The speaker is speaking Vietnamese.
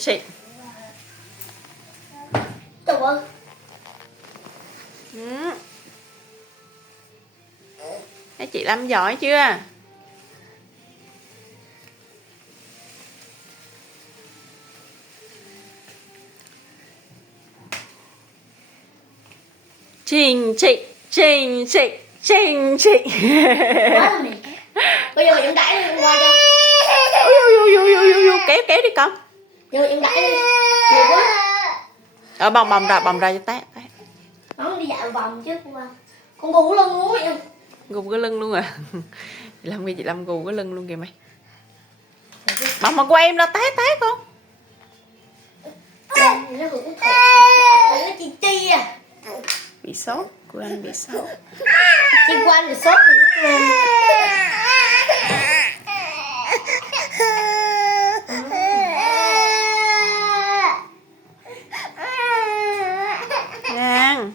xịn. Trời ơi. Thấy chị Lâm giỏi chưa? Trình chị, trình chị, trình chị. Quá là mệt. Bây giờ em đẩy đi qua cho. Kéo kéo đi con. Giờ em đẩy đi. Nhiều quá. Bồng ra cho té. Nó đi dạo vòng chứ con gù lưng luôn em. Gù cái lưng luôn à? Chị Lâm gù cái lưng luôn kìa mày. Bồng mà của em là té con. Nó hưởng thụ. Nó chi à. Bị sốt, của anh bị sốt. Chi quanh rồi sốt. Ngang.